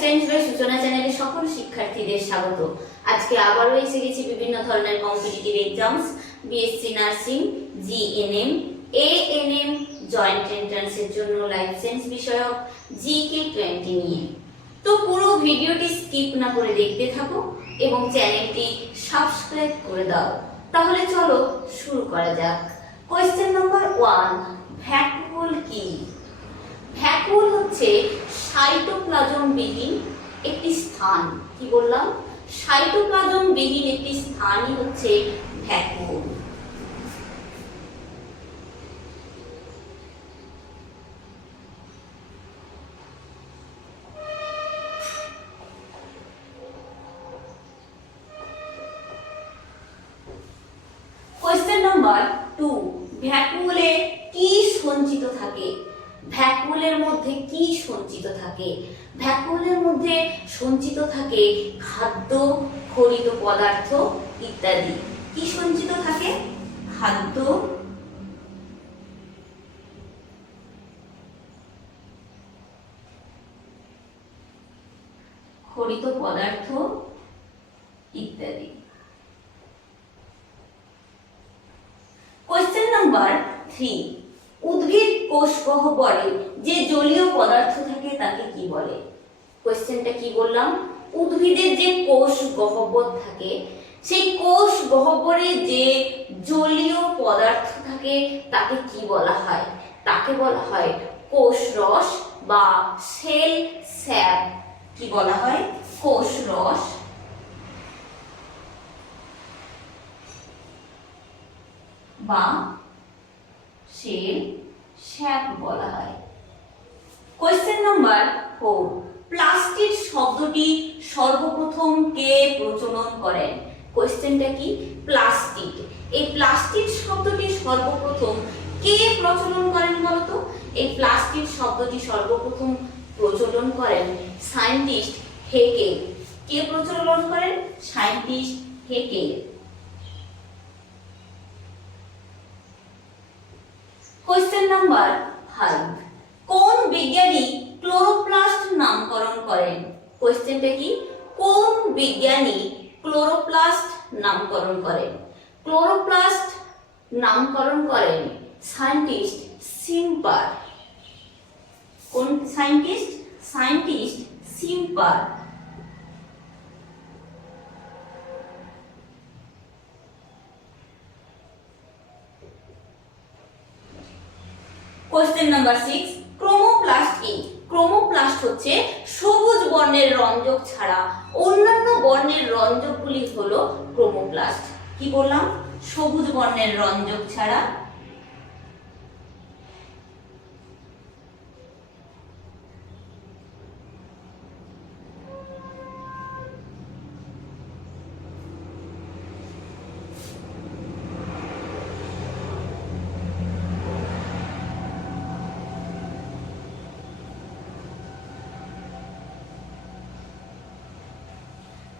Science by সূচনা চ্যানেলে সকল শিক্ষার্থীদের স্বাগত। আজকে আবারও এসে গেছি বিভিন্ন ধরনের competitive exams, BSc nursing, GNM, ANM, joint এন্ট্রান্সের জন্য লাইফ সায়েন্স বিষয়ক জিকে 20 নিয়ে। তো পুরো ভিডিওটি স্কিপ না করে দেখতে থাকো এবং চ্যানেলটি সাবস্ক্রাইব করে দাও। তাহলে চলো শুরু করা যাক। কোয়েশ্চেন নাম্বার 1, ভ্যাকুওল কি? ভ্যাকুওল হচ্ছে সাইটোপ্লাজম বিহীন একটি স্থান। কি বললাম? সাইটোপ্লাজম বিহীন একটি স্থানই হচ্ছে ভ্যাকুওল। কোয়েশ্চেন নাম্বার 2, ভ্যাকুওলে কি সঞ্চিত থাকে? ভ্যাকুওলের মধ্যে কি সঞ্চিত থাকে? ভ্যাকুওলের মধ্যে সঞ্চিত থাকে খাদ্য, খরিত পদার্থ ইত্যাদি। কি সঞ্চিত থাকে? খাদ্য, খরিত পদার্থ ইত্যাদি। কোয়েশ্চেন নাম্বার 3, উদ্ভিদ কোষ গহ্বরে যে জলীয় পদার্থ থাকে তাকে কি বলে? কোয়েশ্চেনটা কি বললাম? উদ্ভিদের যে কোষ গহ্বর থাকে, সেই কোষ গহ্বরে যে জলীয় পদার্থ থাকে তাকে কি বলা হয়? তাকে বলা হয় কোষ রস বা সেল স্যাপ। কি বলা হয়? কোষ রস বা সেল স্যাপ বলা হয়। কোয়েশ্চেন নাম্বার 4, প্লাস্টিড শব্দটি সর্বপ্রথম কে প্রচলন করেন? কোয়েশ্চেনটা কি? প্লাস্টিড। এই প্লাস্টিড শব্দটি সর্বপ্রথম কে প্রচলন করেন বলতো? এই প্লাস্টিড শব্দটি সর্বপ্রথম প্রচলন করেন সায়েন্টিস্ট হেকেল। কে প্রচলন করেন? Scientist Haeckel. কোয়েশ্চেন নাম্বার 5, কোন বিজ্ঞানী ক্লোরোপ্লাস্ট নামকরণ করেন? কোয়েশ্চেনটা কি? কোন বিজ্ঞানী ক্লোরোপ্লাস্ট নামকরণ করেন? ক্লোরোপ্লাস্ট নামকরণ করেন সায়েন্টিস্ট সিম্পার। কোন scientist? Scientist Schimper. Question number 6, chromoplast কি? ক্রোমোপ্লাস্ট হচ্ছে সবুজ বর্ণের রঞ্জক ছাড়া অন্যান্য বর্ণের রঞ্জকগুলি হলো ক্রোমোপ্লাস্ট। কি বললাম? সবুজ বর্ণের রঞ্জক ছাড়া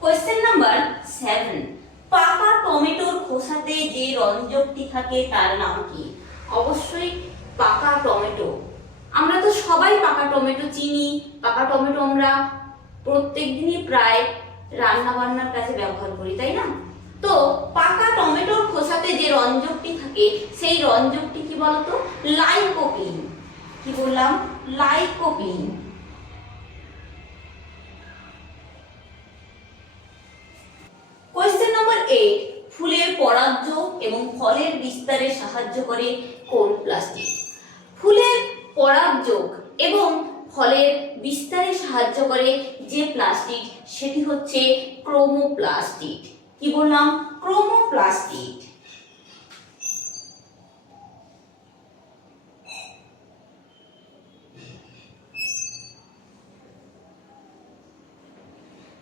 কোয়েশ্চেন নাম্বার 7, পাকা টমেটোর খোসাতে যে রঞ্জকটি থাকে তার নাম কি? অবশ্যই পাকা টমেটো। আমরা তো সবাই পাকা টমেটো চিনি। পাকা টমেটো আমরা প্রত্যেকদিনই প্রায় রান্না বান্নার কাজে ব্যবহার করি, তাই না? তো পাকা টমেটোর খোসাতে যে রঞ্জকটি থাকে সেই রঞ্জকটি কি বলতো? লাইকোপিন। কি বললাম? লাইকোপিন। কোয়েশ্চেন নাম্বার 8, ফুলের পরাগযোগ এবং ফলের বিস্তারে সাহায্য করে কোন প্লাস্টিড? ফুলের পরাগযোগ এবং ফলের বিস্তারে সাহায্য করে যে প্লাস্টিড সেটি হচ্ছে ক্রোমোপ্লাস্টিড। কি বললাম? ক্রোমোপ্লাস্টিড।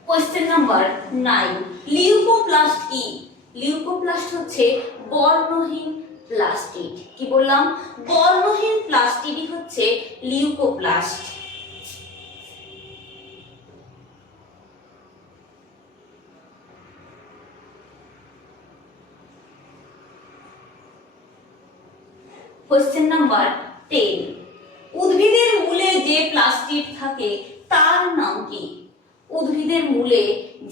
কোয়েশ্চেন নাম্বার 9, লিউকোপ্লাস্ট কি? লিউকোপ্লাস্ট হচ্ছে বর্ণহীন প্লাস্টিড। কি বললাম? বর্ণহীন প্লাস্টিডই হচ্ছে লিউকোপ্লাস্ট। কোয়েশ্চেন নাম্বার 10, উদ্ভিদের মূলে যে প্লাস্টিড থাকে তার নাম কি? উদ্ভিদের মূলে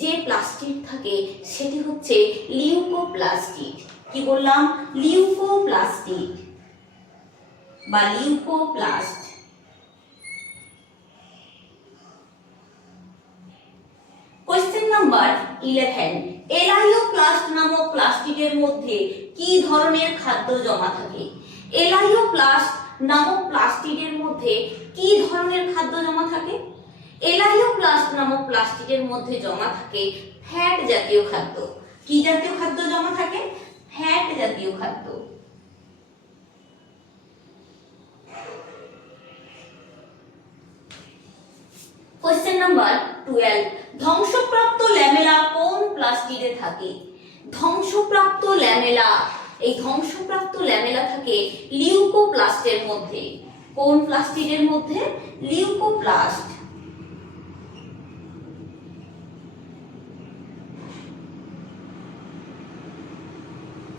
যে প্লাস্টিড থাকে সেটি হচ্ছে লিউকোপ্লাস্টিড। কি বললাম? লিউকোপ্লাস্টিড বা লিউকোপ্লাস্ট। কোশ্চেন নাম্বার 11, এলাইওপ্লাস্ট নামক প্লাস্টিডের মধ্যে কি ধরনের খাদ্য জমা থাকে? এলাইওপ্লাস্ট নামক প্লাস্টিডের মধ্যে কি ধরনের খাদ্য জমা থাকে? এলাইওপ্লাস্ট নামক প্লাস্টিডের মধ্যে জমা থাকে ফ্যাট জাতীয় খাদ্য। কি জাতীয় খাদ্য জমা থাকে? ফ্যাট জাতীয় খাদ্য। কোশ্চেন নাম্বার 12, ধ্বংসপ্রাপ্ত ল্যামেলা কোন প্লাস্টিডে থাকে? ধ্বংসপ্রাপ্ত ল্যামেলা, এই ধ্বংসপ্রাপ্ত ল্যামেলা থাকে লিউকোপ্লাস্টের মধ্যে। কোন প্লাস্টিডের মধ্যে? লিউকোপ্লাস্ট।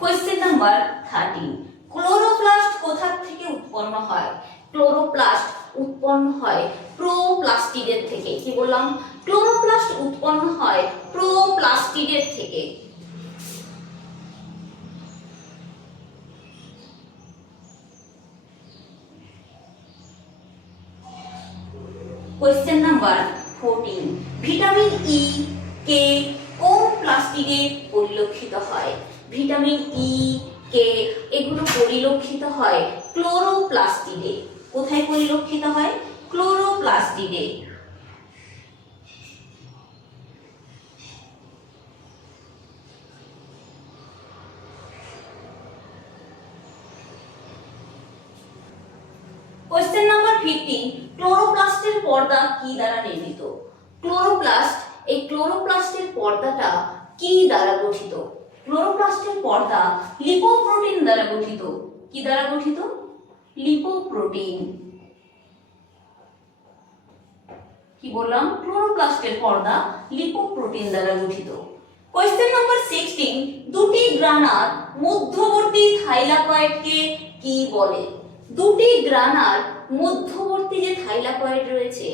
কোশ্চেন নাম্বার 13, ক্লোরোপ্লাস্ট কোথা থেকে উৎপন্ন হয়? ক্লোরোপ্লাস্ট উৎপন্ন হয় প্রোপ্লাস্টিডের থেকে। কি বললাম? ক্লোরোপ্লাস্ট উৎপন্ন হয় প্রোপ্লাস্টিডের থেকে। কোশ্চেন নাম্বার 14, ভিটামিন ই কে কোন প্লাস্টিডে পরিলক্ষিত হয়? ভিটামিন ই কে এগুলো পরিলক্ষিত হয় ক্লোরোপ্লাস্টিডে। কোথায় পরিলক্ষিত হয়? ক্লোরোপ্লাস্টিডে। কোশ্চেন নাম্বার 15, ক্লোরোপ্লাস্টের পর্দা কি দ্বারা নির্মিত? ক্লোরোপ্লাস্ট, এই ক্লোরোপ্লাস্টের পর্দাটা কি দ্বারা গঠিত? ক্লোরোপ্লাস্টের পর্দা লিপোপ্রোটিন দ্বারা গঠিত। কি দ্বারা গঠিত? লিপোপ্রোটিন। কি বললাম? ক্লোরোপ্লাস্টের পর্দা লিপোপ্রোটিন দ্বারা গঠিত। কোশ্চেন নাম্বার 16, দুটি গ্রানার মধ্যবর্তী থাইলাকয়েডকে কি বলে? দুটি গ্রানার মধ্যবর্তী যে থাইলাকয়েড রয়েছে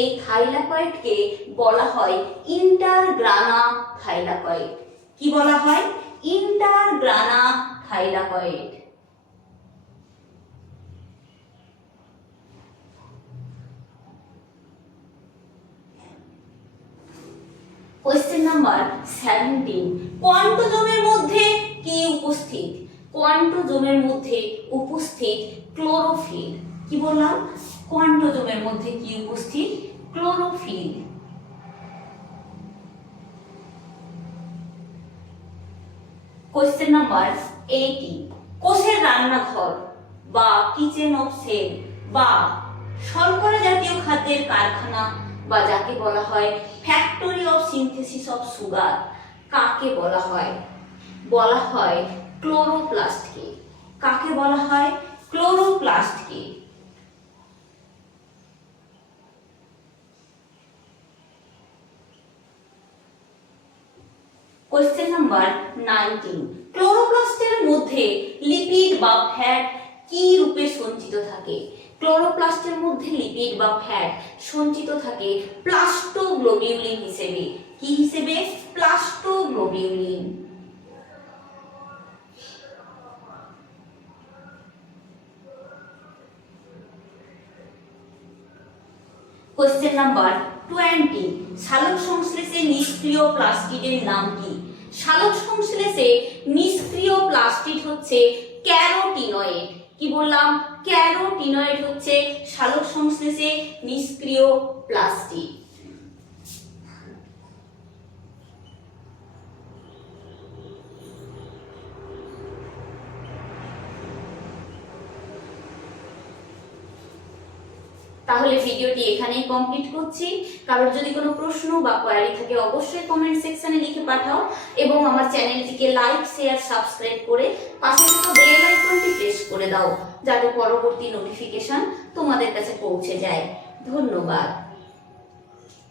এই থাইলাকয়েডকে বলা হয় ইন্টারগ্রানা থাইলাকয়েড। কি বলা হয়? ইন্টারগ্রানা থাইলাকয়েড। কোশ্চেন নাম্বার 17, কোয়ান্টোজোমের মধ্যে কি উপস্থিত? কোয়ান্টোজোমের মধ্যে উপস্থিত ক্লোরোফিল। কি বললাম? কোয়ান্টোজোমের মধ্যে কি উপস্থিত? ক্লোরোফিল। কোশ্চেন নাম্বার 18, কোষের রান্নাঘর বা কিচেন অফ সেল বা শর্করা জাতীয় খাদ্যের কারখানা বা যাকে বলা হয় factory of synthesis of sugar কাকে বলা হয়? বলা হয় ক্লোরোপ্লাস্টকে। কাকে বলা হয়? ক্লোরোপ্লাস্টকে। কোশ্চেন নাম্বার 19, ক্লোরোপ্লাস্টের মধ্যে লিপিড বা ফ্যাট কি রূপে সঞ্চিত থাকে? ক্লোরোপ্লাস্টের মধ্যে লিপিড বা ফ্যাট সঞ্চিত থাকে প্লাস্টোগ্লোবিউলিন হিসেবে। কি হিসেবে? প্লাস্টোগ্লোবিউলিন। কোশ্চেন নাম্বার 20, সালোক সংশ্লেষে নিষ্ক্রিয় প্লাস্টিডের নাম কি? সালোক সংশ্লেষে নিষ্ক্রিয় প্লাস্টিড হচ্ছে ক্যারোটিনয়েড। কি বললাম? ক্যারোটিনয়েড হচ্ছে সালোক সংশ্লেষে নিষ্ক্রিয় প্লাস্টিড। তাহলে ভিডিওটি এখানেই কমপ্লিট করছি। কারোর যদি কোনো প্রশ্ন বা কোয়ারি থাকে অবশ্যই কমেন্ট সেকশনে লিখে পাঠাও এবং আমার চ্যানেলটিকে লাইক, শেয়ার, সাবস্ক্রাইব করে পাশে থাকা বেল আইকনটি প্রেস করে দাও যাতে পরবর্তী নোটিফিকেশন তোমাদের কাছে পৌঁছে যায়। ধন্যবাদ।